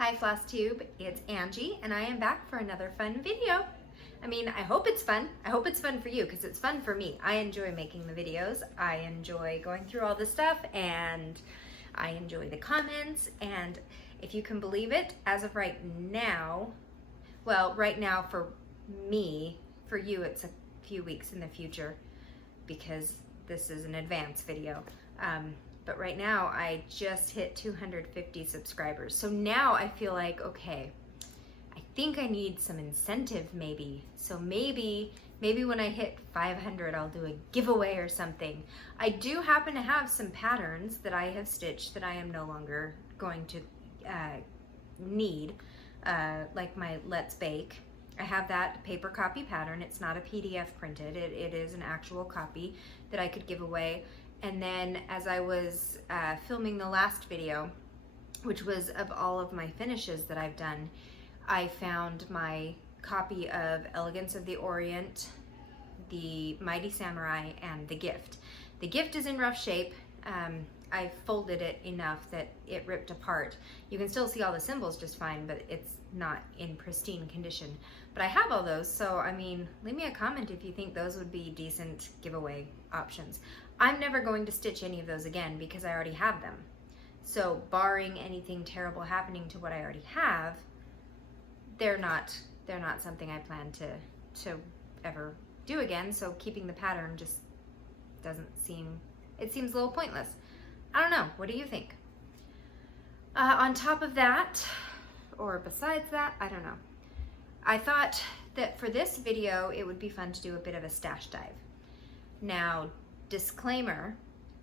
Hi Flosstube, it's Angie and I am back for another fun video. I hope it's fun. I hope it's fun for you because it's fun for me. I enjoy making the videos. I enjoy going through all the stuff and I enjoy the comments, and if you can believe it, as of right now, well, right now for me, for you it's a few weeks in the future because this is an advance video. But right now I just hit 250 subscribers. So now I feel like, okay, I think I need some incentive maybe. So maybe when I hit 500, I'll do a giveaway or something. I do happen to have some patterns that I have stitched that I am no longer going to need, like my Let's Bake. I have that paper copy pattern. It's not a PDF printed. It is an actual copy that I could give away. And then as I was filming the last video, which was of all of my finishes that I've done, I found my copy of Elegance of the Orient, the Mighty Samurai, and the Gift. The Gift is in rough shape. I folded it enough that it ripped apart. You can still see all the symbols just fine, but it's not in pristine condition. But I have all those, so I mean, leave me a comment if you think those would be decent giveaway options. I'm never going to stitch any of those again because I already have them. So barring anything terrible happening to what I already have, they're not something I plan to ever do again. So keeping the pattern just doesn't seem, it seems a little pointless. I don't know, what do you think? On top of that, or besides that, I don't know. I thought that for this video, it would be fun to do a bit of a stash dive. Now, disclaimer,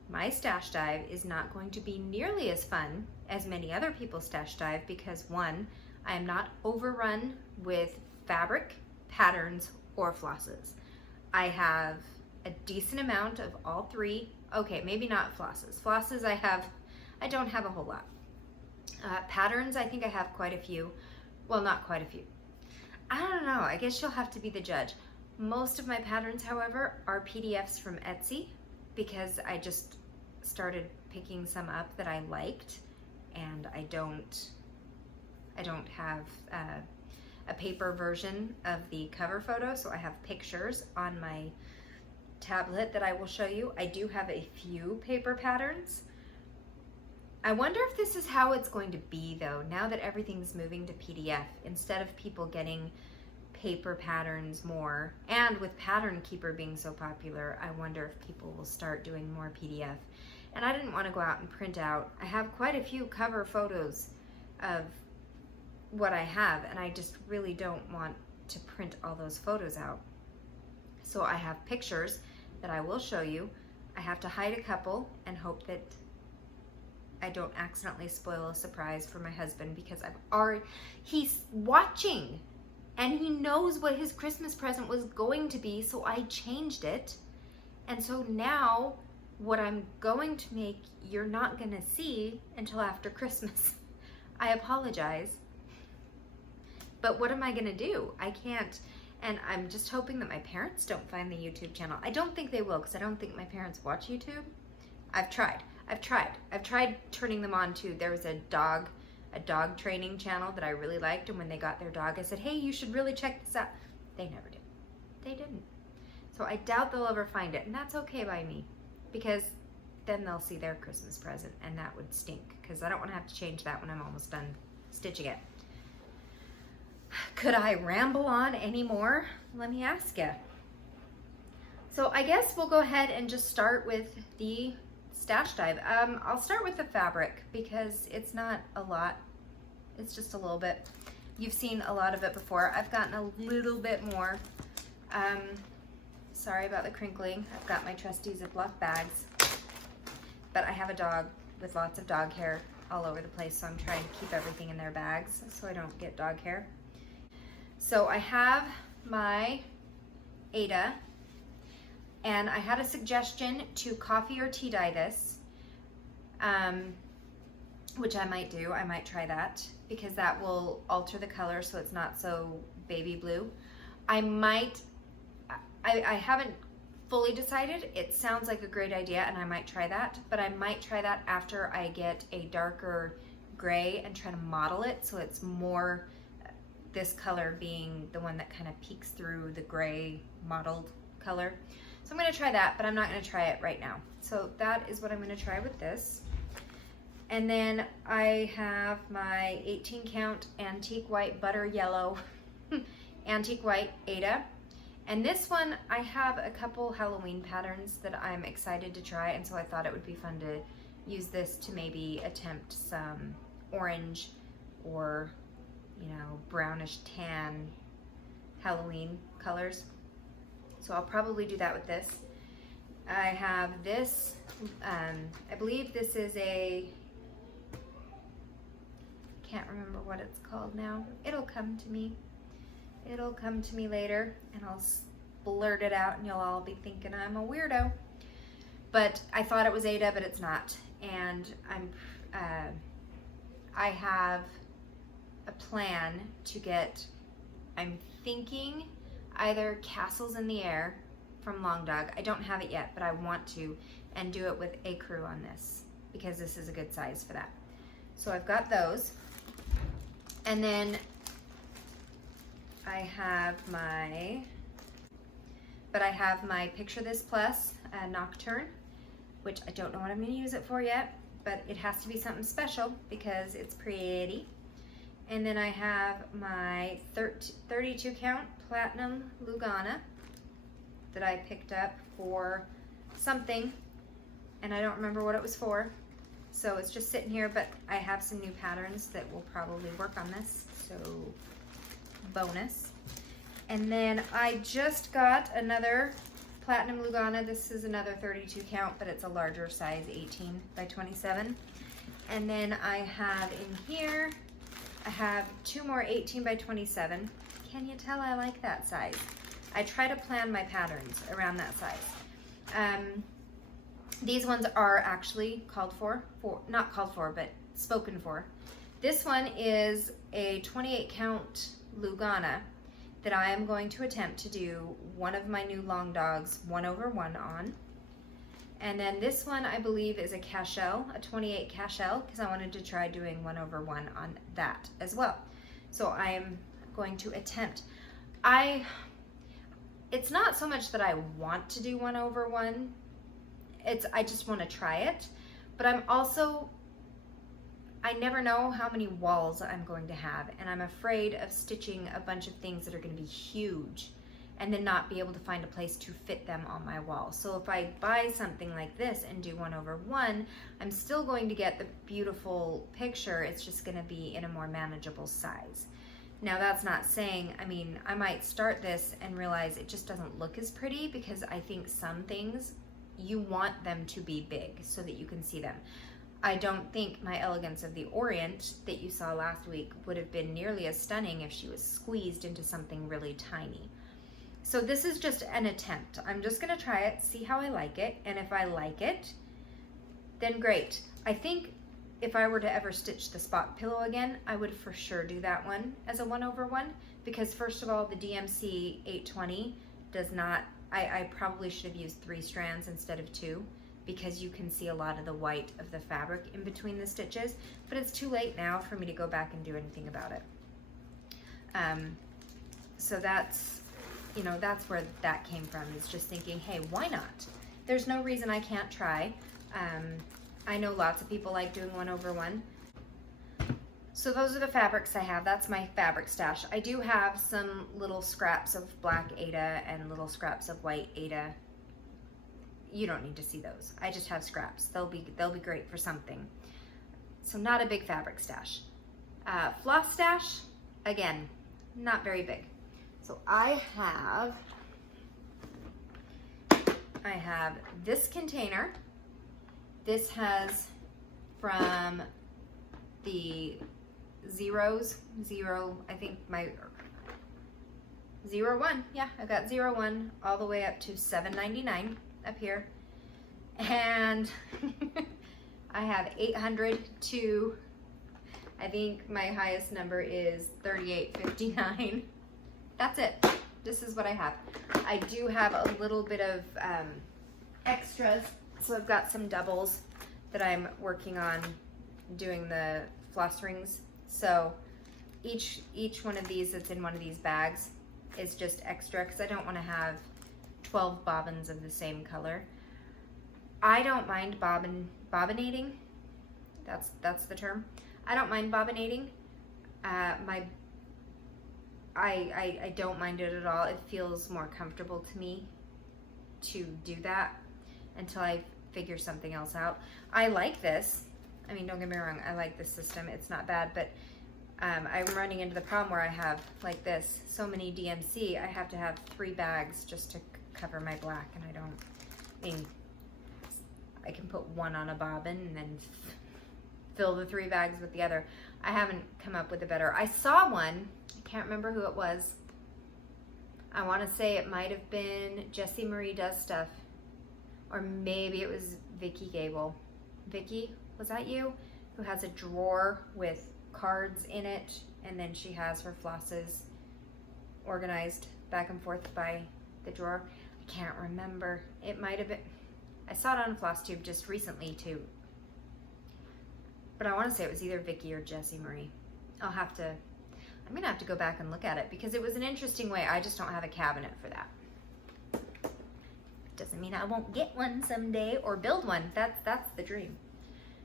my stash dive is not going to be nearly as fun as many other people's stash dive because one, I am not overrun with fabric, patterns, or flosses. I have a decent amount of all three. Okay, maybe not flosses. Flosses I don't have a whole lot. Patterns, I think I have quite a few. Well, not quite a few. I don't know, I guess you'll have to be the judge. Most of my patterns, however, are PDFs from Etsy because I just started picking some up that I liked, and I don't have a paper version of the cover photo, so I have pictures on my tablet that I will show you. I do have a few paper patterns. I wonder if this is how it's going to be though, now that everything's moving to PDF, instead of people getting paper patterns more, and with Pattern Keeper being so popular, I wonder if people will start doing more PDF. And I didn't want to go out and print out. I have quite a few cover photos of what I have, and I just really don't want to print all those photos out. So I have pictures that I will show you. I have to hide a couple and hope that I don't accidentally spoil a surprise for my husband because he's watching and he knows what his Christmas present was going to be, so I changed it. And so now what I'm going to make, you're not gonna see until after Christmas. I apologize, but what am I gonna do? I can't, and I'm just hoping that my parents don't find the YouTube channel. I don't think they will because I don't think my parents watch YouTube. I've tried turning them on to, there was a dog training channel that I really liked, and when they got their dog, I said, hey, you should really check this out. They never did. They didn't. So I doubt they'll ever find it, and that's okay by me, because then they'll see their Christmas present, and that would stink, because I don't want to have to change that when I'm almost done stitching it. Could I ramble on anymore? Let me ask you. So I guess we'll go ahead and just start with the stash dive. I'll start with the fabric because it's not a lot, it's just a little bit. You've seen a lot of it before. I've gotten a little bit more. Sorry about the crinkling. I've got my trusty Ziploc bags, but I have a dog with lots of dog hair all over the place, so I'm trying to keep everything in their bags so I don't get dog hair. So I have my Ada, and I had a suggestion to coffee or tea dye this, which I might do. I might try that because that will alter the color so it's not so baby blue. I haven't fully decided. It sounds like a great idea and I might try that, but I might try that after I get a darker gray and try to model it so it's more this color being the one that kind of peeks through the gray mottled color. So I'm going to try that, but I'm not going to try it right now. So that is what I'm going to try with this. And then I have my 18 count antique white butter yellow antique white Ada. And this one, I have a couple Halloween patterns that I'm excited to try, and so I thought it would be fun to use this to maybe attempt some orange or, you know, brownish tan Halloween colors. So I'll probably do that with this. I have this, I believe this is a, can't remember what it's called now. It'll come to me. It'll come to me later, and I'll blurt it out, and you'll all be thinking I'm a weirdo. But I thought it was Ada, but it's not. And I have a plan to get, I'm thinking either Castles in the Air from Long Dog. I don't have it yet, but I want to, and do it with ecru on this because this is a good size for that. So I've got those. And then I have my Picture This Plus Nocturne, which I don't know what I'm going to use it for yet, but it has to be something special because it's pretty. And then I have my 32 count Platinum Lugana that I picked up for something, and I don't remember what it was for. So it's just sitting here, but I have some new patterns that will probably work on this, so bonus. And then I just got another Platinum Lugana. This is another 32 count, but it's a larger size, 18 by 27. And then I have in here, I have two more 18 by 27. Can you tell I like that size? I try to plan my patterns around that size. These ones are actually called for, not called for, but spoken for. This one is a 28 count Lugana that I am going to attempt to do one of my new Long Dogs 1/1 on. And then this one I believe is a Cashel, a 28 Cashel, because I wanted to try doing 1/1 on that as well. So I am going to attempt. It's not so much that I want to do 1/1. I just want to try it, but I never know how many walls I'm going to have, and I'm afraid of stitching a bunch of things that are going to be huge and then not be able to find a place to fit them on my wall. So if I buy something like this and do 1/1, I'm still going to get the beautiful picture. It's just going to be in a more manageable size. Now that's not saying, I mean, I might start this and realize it just doesn't look as pretty, because I think some things you want them to be big so that you can see them. I don't think my Elegance of the Orient that you saw last week would have been nearly as stunning if she was squeezed into something really tiny. So this is just an attempt. I'm just gonna try it, see how I like it, and if I like it, then great. I think if I were to ever stitch the spot pillow again, I would for sure do that one as a 1/1, because first of all, the DMC 820 does not, I probably should have used 3 strands instead of 2, because you can see a lot of the white of the fabric in between the stitches, but it's too late now for me to go back and do anything about it. So that's, you know, that's where that came from, is just thinking, hey, why not? There's no reason I can't try. I know lots of people like doing 1/1. So those are the fabrics I have. That's my fabric stash. I do have some little scraps of black Ada and little scraps of white Ada. You don't need to see those. I just have scraps. They'll be great for something. So not a big fabric stash. Floss stash, again, not very big. So I have this container. This has from the I think my 01, yeah, I've got 01 all the way up to 7.99 up here, and I have 800 to, I think my highest number is 38.59. That's it. This is what I have. I do have a little bit of extras, so I've got some doubles that I'm working on doing the floss rings. So each one of these that's in one of these bags is just extra because I don't want to have 12 bobbins of the same color. I don't mind bobbinating. That's the term. I don't mind bobbinating. I don't mind it at all. It feels more comfortable to me to do that until I figure something else out. I like this. I mean, don't get me wrong, I like this system. It's not bad, but I'm running into the problem where I have, like this, so many DMC, I have to have 3 bags just to cover my black, and I mean, I can put one on a bobbin and then fill the 3 bags with the other. I haven't come up with a better. I saw one, I can't remember who it was. I want to say it might have been Jessie Marie Does Stuff, or maybe it was Vicki Gable. Vicki, was that you? Who has a drawer with cards in it, and then she has her flosses organized back and forth by the drawer. I can't remember. It might have been, I saw it on Flosstube just recently too. But I want to say it was either Vicki or Jessie Marie. I'm gonna have to go back and look at it because it was an interesting way. I just don't have a cabinet for that. Doesn't mean I won't get one someday or build one. That's the dream.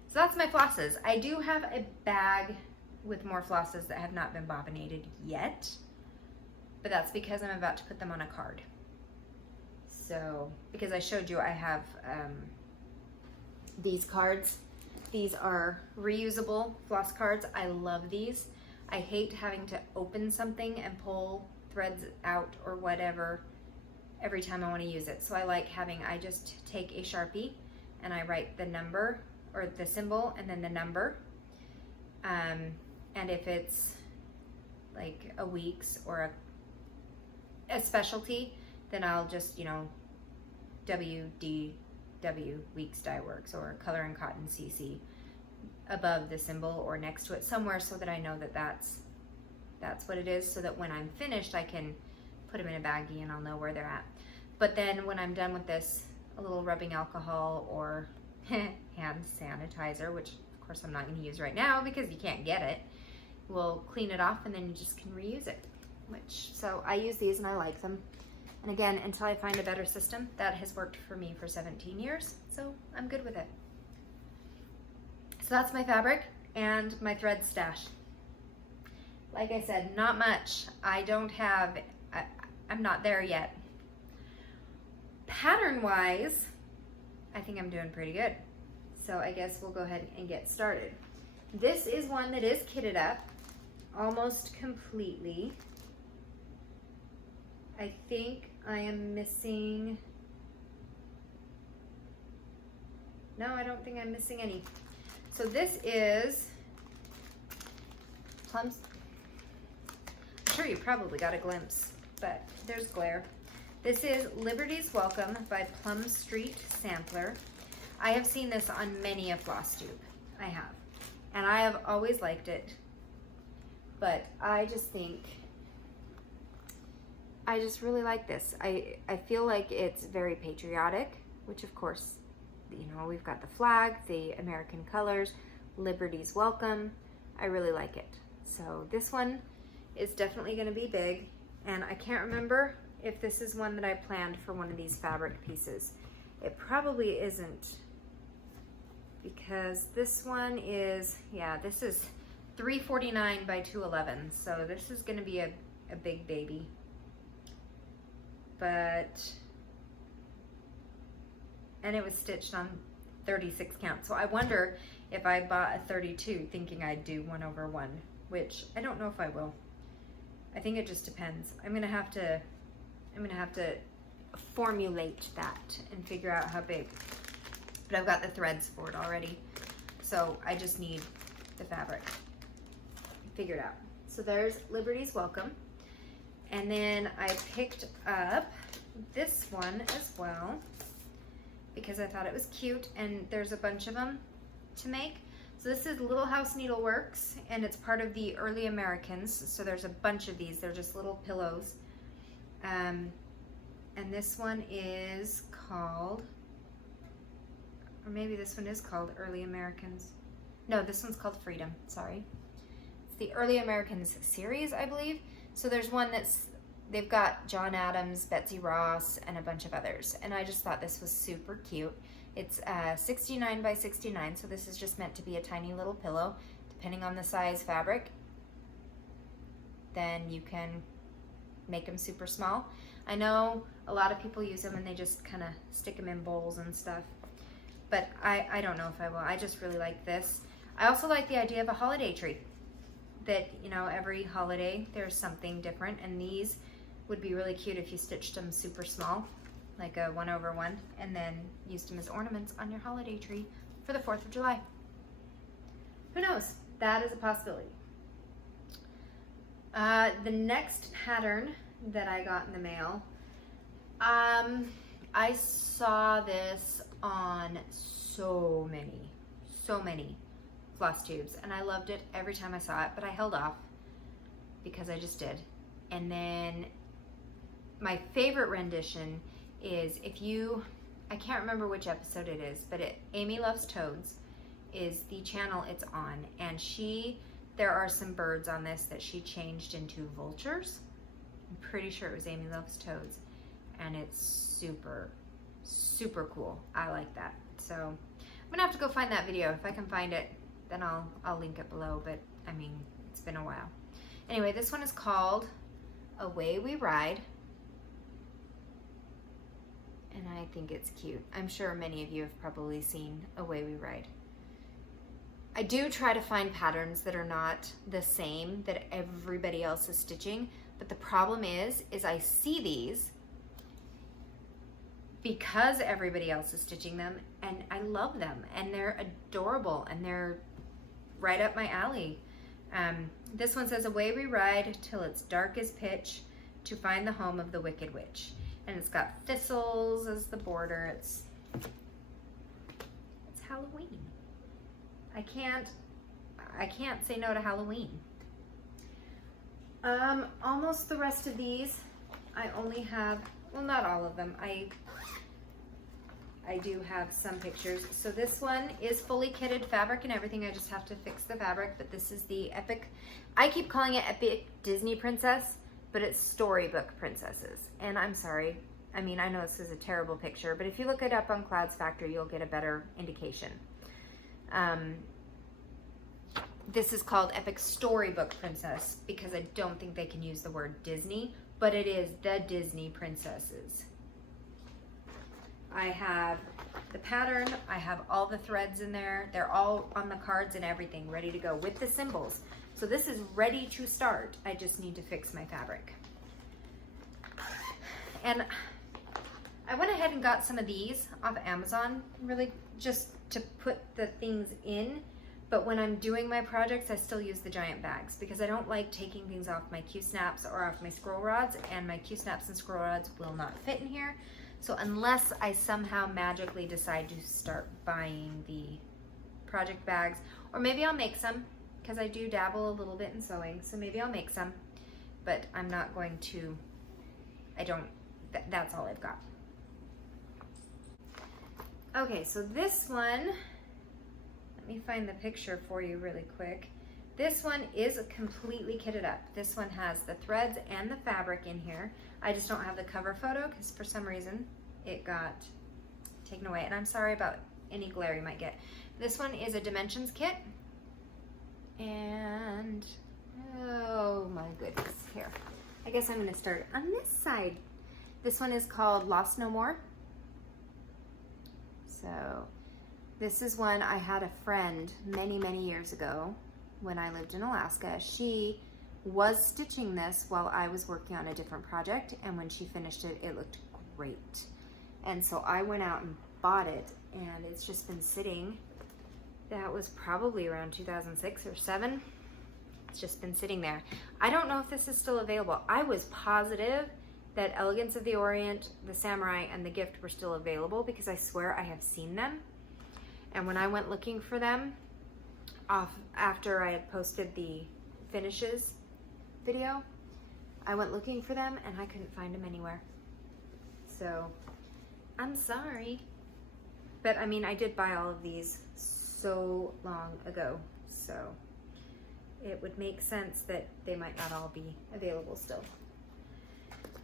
So that's my flosses. I do have a bag with more flosses that have not been bobbinated yet, but that's because I'm about to put them on a card. So, because I showed you I have these cards. These are reusable floss cards. I love these. I hate having to open something and pull threads out or whatever every time I want to use it. So I just take a Sharpie and I write the number or the symbol and then the number. And if it's like a week's or a specialty, then I'll just, WDW Weeks Dye Works or Color and Cotton CC above the symbol or next to it somewhere so that I know that that's what it is, so that when I'm finished I can put them in a baggie and I'll know where they're at. But then when I'm done with this, a little rubbing alcohol or hand sanitizer, which of course I'm not going to use right now because you can't get it, will clean it off and then you just can reuse it. So I use these and I like them. And again, until I find a better system, that has worked for me for 17 years, so I'm good with it. So that's my fabric and my thread stash. Like I said, not much. I'm not there yet. Pattern-wise, I think I'm doing pretty good. So I guess we'll go ahead and get started. This is one that is kitted up almost completely. I think I am missing, no, I don't think I'm missing any. So this is Plums. I'm sure you probably got a glimpse, but there's glare. This is Liberty's Welcome by Plum Street Sampler. I have seen this on many a Flosstube. I have. And I have always liked it. But I just really like this. I feel like it's very patriotic, which of course, we've got the flag, the American colors, Liberty's Welcome. I really like it. So this one is definitely going to be big, and I can't remember if this is one that I planned for one of these fabric pieces. It probably isn't, because this one is, this is 349 by 211, so this is going to be a big baby. And it was stitched on 36 count. So I wonder if I bought a 32 thinking I'd do 1/1, which I don't know if I will. I think it just depends. I'm gonna have to formulate that and figure out how big. But I've got the threads for it already. So I just need the fabric figured out. So there's Liberty's Welcome. And then I picked up this one as well because I thought it was cute, and there's a bunch of them to make. So this is Little House Needleworks, and it's part of the Early Americans. So there's a bunch of these. They're just little pillows. And this one is called, or maybe this one is called Early Americans. No, this one's called Freedom, sorry. It's the Early Americans series, I believe. So there's one they've got John Adams, Betsy Ross, and a bunch of others. And I just thought this was super cute. It's 69 by 69, so this is just meant to be a tiny little pillow. Depending on the size fabric, then you can make them super small. I know a lot of people use them and they just kind of stick them in bowls and stuff, but I don't know if I will. I just really like this. I also like the idea of a holiday tree, that, you know, every holiday there's something different, and these would be really cute if you stitched them super small, like a 1/1, and then used them as ornaments on your holiday tree for the 4th of July. Who knows? That is a possibility. The next pattern that I got in the mail, I saw this on so many floss tubes, and I loved it every time I saw it, but I held off because I just did. And then my favorite rendition is, I can't remember which episode it is, but Amy Loves Toads is the channel it's on, and there are some birds on this that she changed into vultures. I'm pretty sure it was Amy Loves Toads, and it's super, super cool. I like that. So I'm gonna have to go find that video. If I can find it, then I'll link it below, but I mean, it's been a while. Anyway, this one is called Away We Ride, and I think it's cute. I'm sure many of you have probably seen Away We Ride. I do try to find patterns that are not the same that everybody else is stitching, but the problem is I see these because everybody else is stitching them, and I love them, and they're adorable, and they're right up my alley. This one says, Away we ride till it's dark as pitch to find the home of the Wicked Witch. And it's got thistles as the border. It's Halloween. I can't say no to Halloween. Almost the rest of these, I only have, well, not all of them. I do have some pictures. So this one is fully kitted fabric and everything. I just have to fix the fabric, but this is the Epic, I keep calling it Epic Disney Princess, but it's Storybook Princesses. And I'm sorry, I mean, I know this is a terrible picture, but if you look it up on Clouds Factory, you'll get a better indication. This is called Epic Storybook Princess because I don't think they can use the word Disney, but it is the Disney Princesses. I have the pattern, I have all the threads in there, they're all on the cards and everything, ready to go with the symbols. So this is ready to start. I just need to fix my fabric. And I went ahead and got some of these off Amazon, really just to put the things in, but when I'm doing my projects, I still use the giant bags because I don't like taking things off my Q-snaps or off my scroll rods, and my Q-snaps and scroll rods will not fit in here. So unless I somehow magically decide to start buying the project bags, or maybe I'll make some, because I do dabble a little bit in sewing, so maybe I'll make some, but I'm not going to, that's all I've got. Okay, so this one, let me find the picture for you really quick. This one is completely kitted up. This one has the threads and the fabric in here. I just don't have the cover photo because for some reason it got taken away. And I'm sorry about any glare you might get. This one is a dimensions kit. And, oh my goodness, here. I guess I'm gonna start on this side. This one is called Lost No More. So this is one I had a friend many, many years ago when I lived in Alaska. She was stitching this while I was working on a different project, and when she finished it, it looked great. And so I went out and bought it, and it's just been sitting. That was probably around 2006 or 7. It's just been sitting there. I don't know if this is still available. I was positive that Elegance of the Orient, the Samurai, and the Gift were still available because I swear I have seen them. And when I went looking for them, after I had posted the finishes video, I went looking for them and I couldn't find them anywhere. So I'm sorry, but I mean, I did buy all of these so long ago. So it would make sense that they might not all be available still.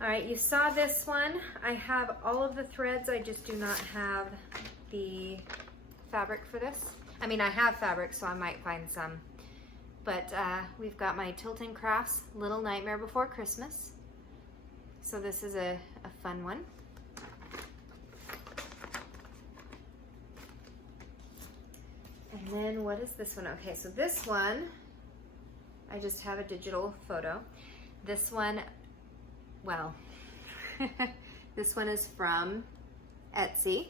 All right, you saw this one. I have all of the threads. I just do not have the fabric for this. I mean, I have fabric, so I might find some. But we've got my Tilton Crafts Little Nightmare Before Christmas. So this is a fun one. And then what is this one? Okay, so this one, I just have a digital photo. This one, well, this one is from Etsy,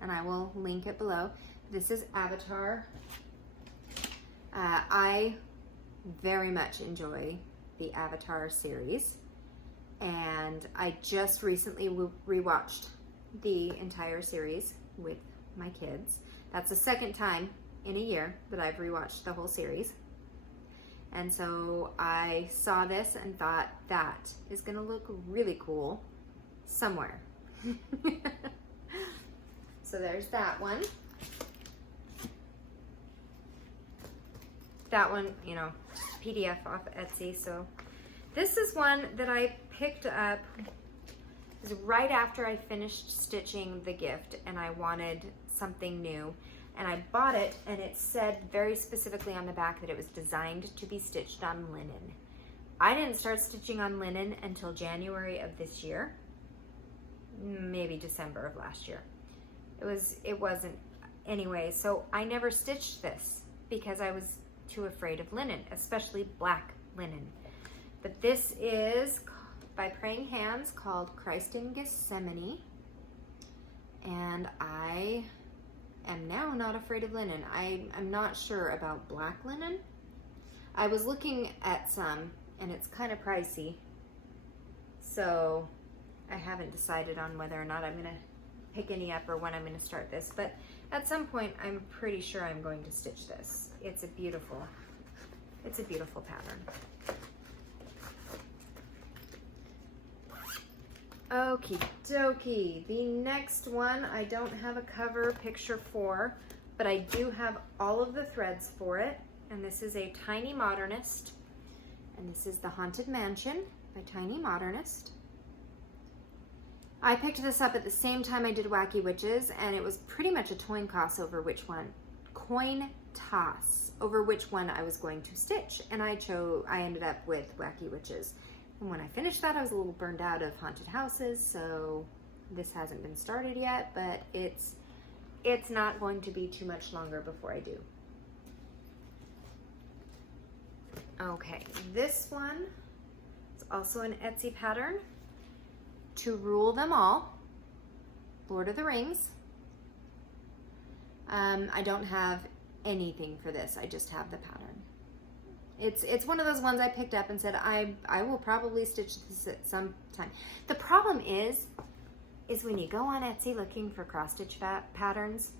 and I will link it below. This is Avatar. I very much enjoy the Avatar series, and I just recently rewatched the entire series with my kids. That's the second time in a year that I've rewatched the whole series. And so I saw this and thought that is gonna look really cool somewhere. So there's that one. That one, you know, PDF off Etsy. So this is one that I picked up. It was right after I finished stitching the gift and I wanted something new. And I bought it, and it said very specifically on the back that it was designed to be stitched on linen. I didn't start stitching on linen until January of this year, maybe December of last year. It wasn't anyway, so I never stitched this because I was too afraid of linen, especially black linen. But this is by Praying Hands, called Christ in Gethsemane, and I am now not afraid of linen. I'm not sure about black linen. I was looking at some, and it's kind of pricey, so I haven't decided on whether or not I'm gonna pick any up or when I'm gonna start this, but at some point I'm pretty sure I'm going to stitch this. It's a beautiful pattern. Okie dokie. The next one I don't have a cover picture for, but I do have all of the threads for it. And this is a Tiny Modernist. And this is the Haunted Mansion by Tiny Modernist. I picked this up at the same time I did Wacky Witches, and it was pretty much a coin toss over which one I was going to stitch. And I ended up with Wacky Witches. And when I finished that, I was a little burned out of haunted houses, so this hasn't been started yet, but it's not going to be too much longer before I do. Okay, this one is also an Etsy pattern. To Rule Them All, Lord of the Rings. I don't have anything for this, I just have the pattern. It's one of those ones I picked up and said, I will probably stitch this at some time. The problem is when you go on Etsy looking for cross stitch patterns,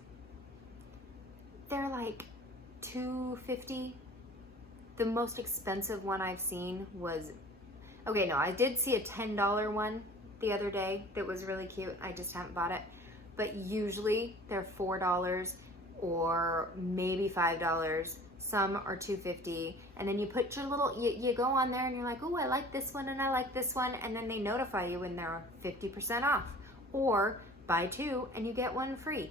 they're like $2.50. The most expensive one I've seen was, okay, no, I did see a $10 one the other day that was really cute. I just haven't bought it. But usually they're $4 or maybe $5. Some are $2.50, and then you put your little, you go on there and you're like, oh, I like this one and I like this one, and then they notify you when they're 50% off, or buy two and you get one free.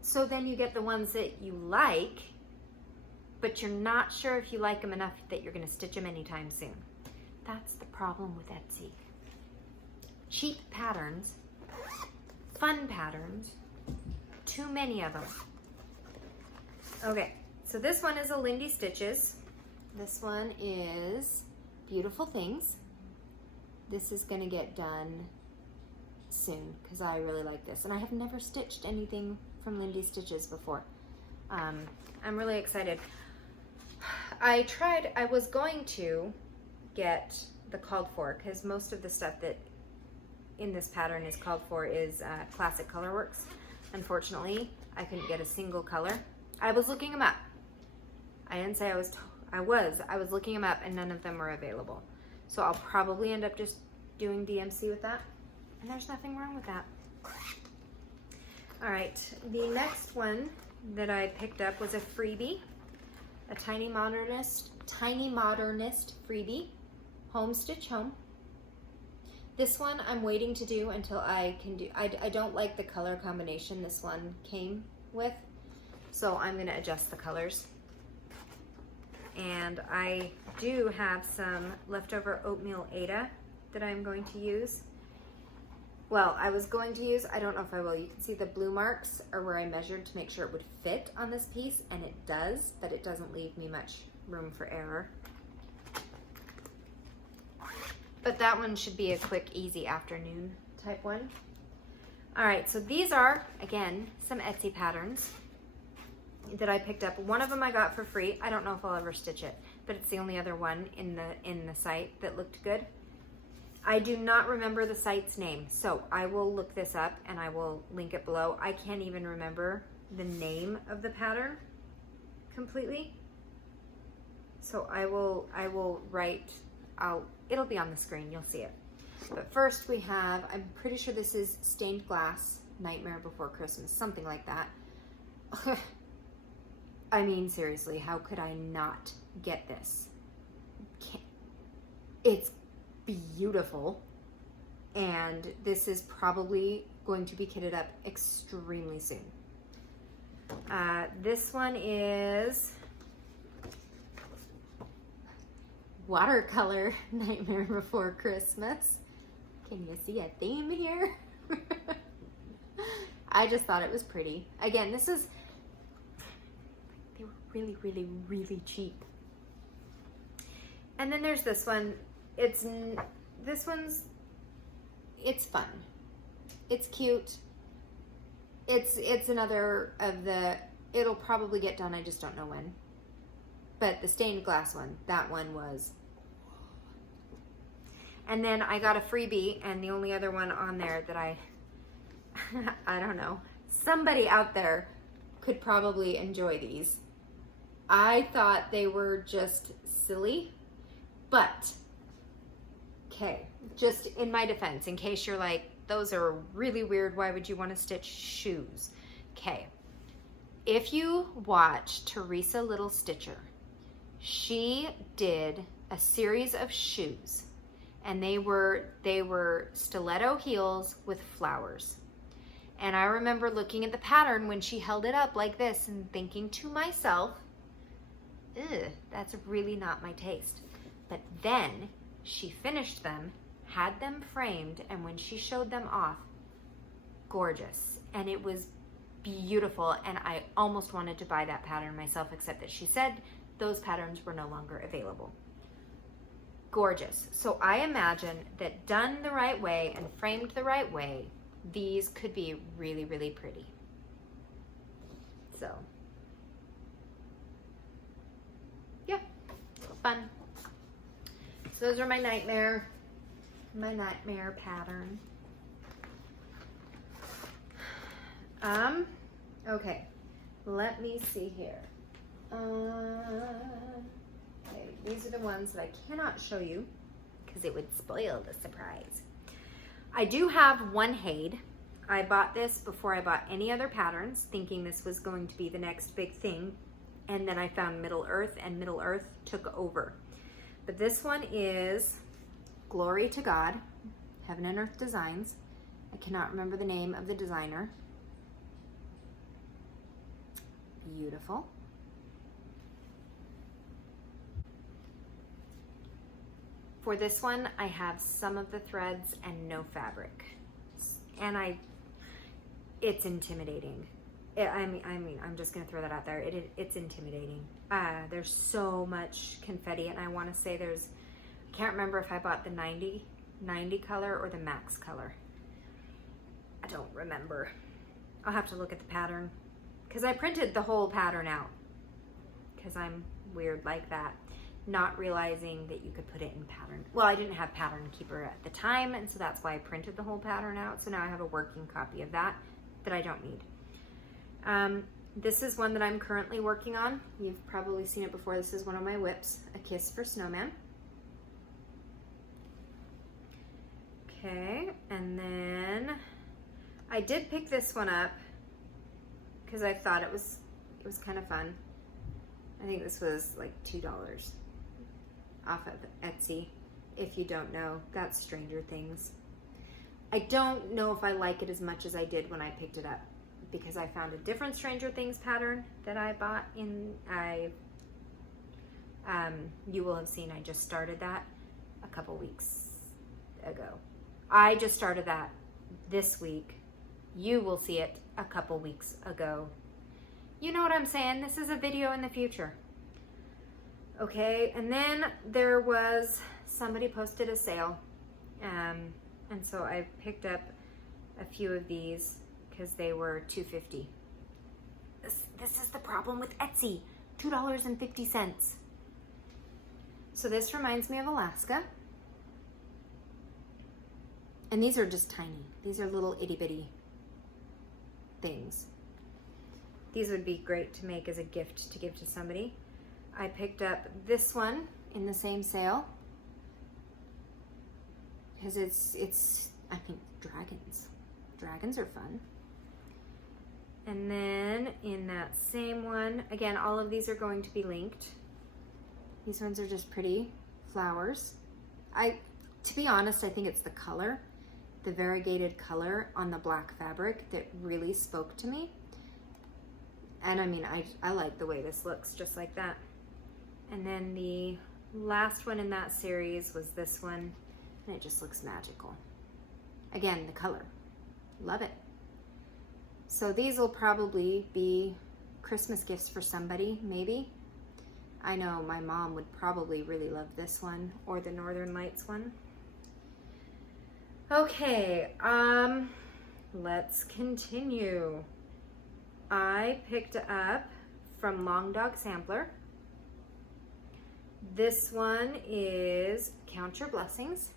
So then you get the ones that you like, but you're not sure if you like them enough that you're going to stitch them anytime soon. That's the problem with Etsy. Cheap patterns, fun patterns, too many of them. Okay. So this one is a Lindy Stitches. This one is Beautiful Things. This is gonna get done soon because I really like this. And I have never stitched anything from Lindy Stitches before. I'm really excited. I was going to get the called for, because most of the stuff that in this pattern is called for is Classic Colorworks. Unfortunately, I couldn't get a single color. I was looking them up. I didn't say I was looking them up, and none of them were available. So I'll probably end up just doing DMC with that, and there's nothing wrong with that. All right, the next one that I picked up was a freebie, a Tiny Modernist freebie, Home Stitch Home. This one I'm waiting to do until I can do, I don't like the color combination this one came with, so I'm gonna adjust the colors. And I do have some leftover oatmeal Aida that I'm going to use. Well, I was going to use, I don't know if I will. You can see the blue marks are where I measured to make sure it would fit on this piece, and it does, but it doesn't leave me much room for error. But that one should be a quick, easy afternoon type one. All right, so these are, again, some Etsy patterns that I picked up. One of them I got for free. I don't know if I'll ever stitch it, but it's the only other one in the site that looked good. I do not remember the site's name, so I will look this up and I will link it below. I can't even remember the name of the pattern completely. So I will write out, it'll be on the screen, you'll see it. But first we have, I'm pretty sure this is Stained Glass Nightmare Before Christmas, something like that. I mean, seriously, how could I not get this? It's beautiful, and this is probably going to be kitted up extremely soon. This one is Watercolor Nightmare Before Christmas. Can you see a theme here? I just thought it was pretty. Again, they were really, really, really cheap. And then there's this one. It's fun. It's cute. It's another of the, it'll probably get done, I just don't know when. But the stained glass one, that one was. And then I got a freebie, and the only other one on there that I don't know, somebody out there could probably enjoy these. I thought they were just silly, but okay, just in my defense, in case you're like, those are really weird, why would you want to stitch shoes? Okay, if you watch Teresa Little Stitcher, she did a series of shoes, and they were stiletto heels with flowers. And I remember looking at the pattern when she held it up like this and thinking to myself, ugh, that's really not my taste. But then she finished them, had them framed, and when she showed them off, gorgeous. And it was beautiful, and I almost wanted to buy that pattern myself, except that she said those patterns were no longer available. Gorgeous. So I imagine that done the right way and framed the right way, these could be really, really pretty. So, yeah, fun. So those are my nightmare pattern. Okay, let me see here. Okay, these are the ones that I cannot show you because it would spoil the surprise. I do have one Haid. I bought this before I bought any other patterns, thinking this was going to be the next big thing, and then I found Middle Earth, and Middle Earth took over. But this one is Glory to God, Heaven and Earth Designs. I cannot remember the name of the designer. Beautiful. For this one, I have some of the threads and no fabric. And it's intimidating. I mean, I'm just gonna throw that out there. It's intimidating. There's so much confetti, and I wanna say I can't remember if I bought the 90 color or the max color. I don't remember. I'll have to look at the pattern, because I printed the whole pattern out, because I'm weird like that, not realizing that you could put it in pattern. Well, I didn't have Pattern Keeper at the time, and so that's why I printed the whole pattern out. So now I have a working copy of that I don't need. This is one that I'm currently working on. You've probably seen it before. This is one of my whips, A Kiss for Snowman. Okay, and then I did pick this one up because I thought it was It was kind of fun. I think this was like $2 off of Etsy. If you don't know, that's Stranger Things. I don't know if I like it as much as I did when I picked it up, because I found a different Stranger Things pattern that I bought in, you will have seen I just started that a couple weeks ago. I just started that this week. You will see it a couple weeks ago. You know what I'm saying? This is a video in the future. Okay, and then there was, somebody posted a sale. And so I picked up a few of these because they were $2.50. This is the problem with Etsy, $2.50. So this reminds me of Alaska. And these are just tiny. These are little itty bitty things. These would be great to make as a gift to give to somebody. I picked up this one in the same sale because it's I think dragons. Dragons are fun. And then in that same one, again, all of these are going to be linked. These ones are just pretty flowers. To be honest, I think it's the color, the variegated color on the black fabric that really spoke to me. And I mean, I like the way this looks just like that. And then the last one in that series was this one, and it just looks magical. Again, the color, love it. So these will probably be Christmas gifts for somebody, maybe. I know my mom would probably really love this one or the Northern Lights one. Okay, let's continue. I picked up from Long Dog Sampler. This one is Count Your Blessings.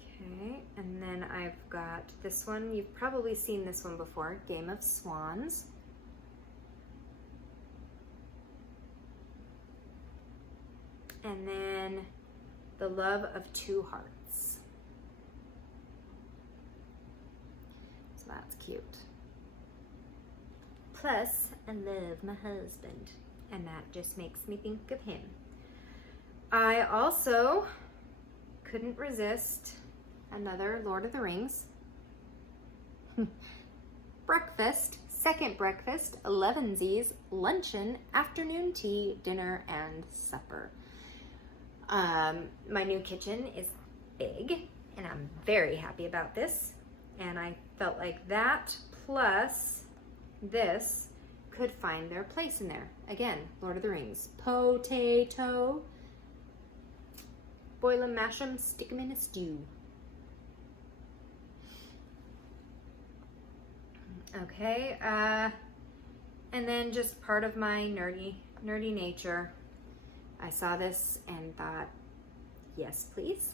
Okay, and then I've got this one. You've probably seen this one before, Game of Swans. And then The Love of Two Hearts. So that's cute. Plus, I love my husband, and that just makes me think of him. I also couldn't resist another Lord of the Rings. Breakfast, second breakfast, 11sies, luncheon, afternoon tea, dinner, and supper. My new kitchen is big, and I'm very happy about this. And I felt like that plus this could find their place in there. Again, Lord of the Rings. Potato. Boil 'em, mash 'em, stick 'em in a stew. Okay, and then just part of my nerdy nature. I saw this and thought, yes, please.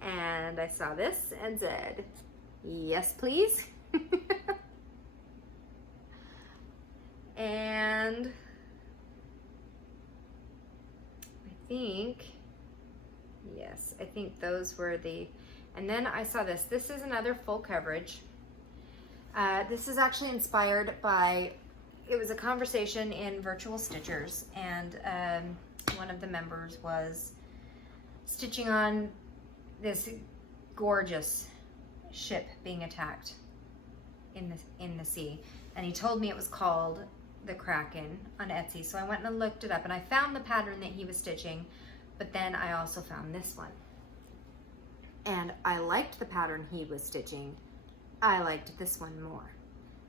And I saw this and said, yes, please. And I think those were the, and then I saw this. This is another full coverage. This is actually inspired by, it was a conversation in Virtual Stitchers, and one of the members was stitching on this gorgeous ship being attacked in the sea, and he told me it was called the Kraken on Etsy. So I went and looked it up, and I found the pattern that he was stitching, but then I also found this one, and I liked the pattern he was stitching. I liked this one more,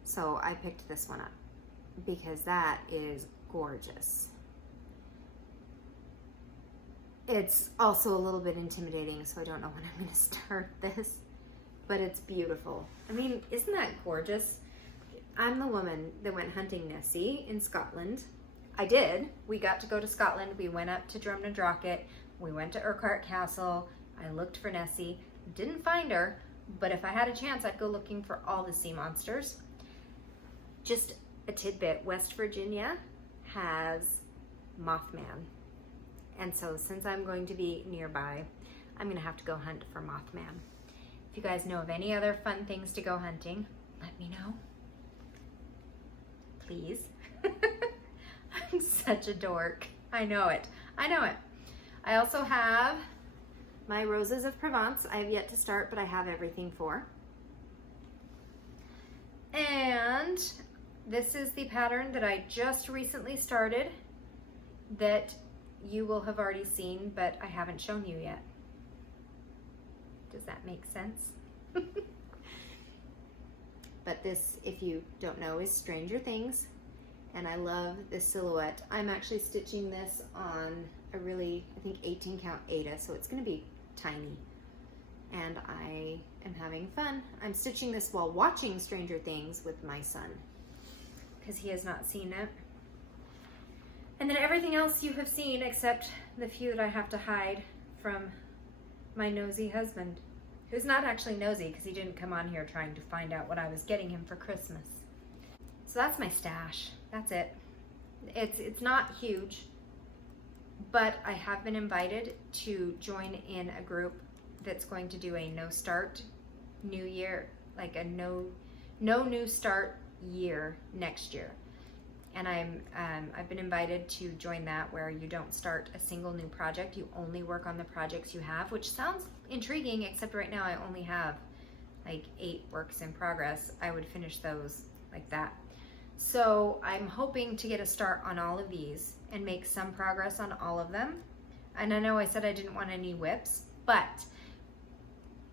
so I picked this one up because that is gorgeous. It's also a little bit intimidating, so I don't know when I'm going to start this, but it's beautiful. I mean, isn't that gorgeous? I'm the woman that went hunting Nessie in Scotland. I did. We got to go to Scotland. We went up to Drumnadrochit. We went to Urquhart Castle. I looked for Nessie. Didn't find her, but if I had a chance, I'd go looking for all the sea monsters. Just a tidbit, West Virginia has Mothman. And so since I'm going to be nearby, I'm gonna have to go hunt for Mothman. If you guys know of any other fun things to go hunting, let me know. Please. I'm such a dork. I know it. I know it. I also have my Roses of Provence. I have yet to start, but I have everything for. And this is the pattern that I just recently started that you will have already seen, but I haven't shown you yet. Does that make sense? But this, if you don't know, is Stranger Things. And I love this silhouette. I'm actually stitching this on a really, I think 18 count Aida, so it's gonna be tiny. And I am having fun. I'm stitching this while watching Stranger Things with my son, because he has not seen it. And then everything else you have seen, except the few that I have to hide from my nosy husband, who's not actually nosy because he didn't come on here trying to find out what I was getting him for Christmas. So that's my stash. That's it. It's not huge, but I have been invited to join in a group that's going to do a no start new year, like a no new start year next year. And I've been invited to join that, where you don't start a single new project. You only work on the projects you have, which sounds intriguing, except right now I only have like 8 works in progress. I would finish those like that. So I'm hoping to get a start on all of these and make some progress on all of them. And I know I said I didn't want any whips, but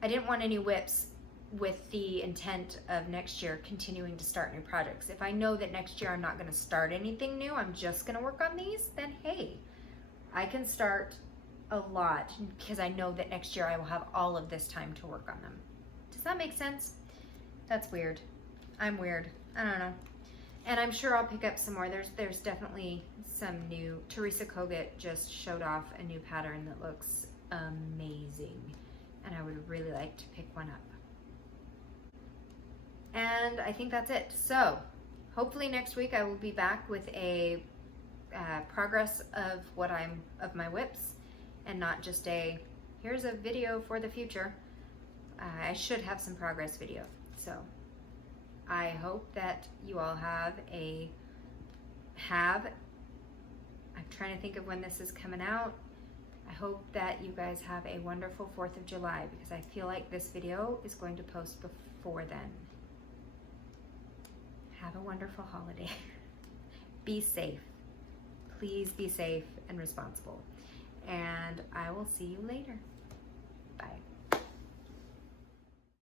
I didn't want any whips with the intent of next year continuing to start new projects. If I know that next year I'm not going to start anything new, I'm just going to work on these, then hey, I can start a lot, because I know that next year I will have all of this time to work on them. Does that make sense? That's weird. I'm weird. I don't know. And I'm sure I'll pick up some more. There's definitely some new. Teresa Kogut just showed off a new pattern that looks amazing, and I would really like to pick one up. And I think that's it. So hopefully next week I will be back with a progress of my whips, and not just a here's a video for the future. I should have some progress video. So I hope that you all I'm trying to think of when this is coming out. I hope that you guys have a wonderful 4th of July, because I feel like this video is going to post before then. Have a wonderful holiday. Be safe. Please be safe and responsible. And I will see you later. Bye.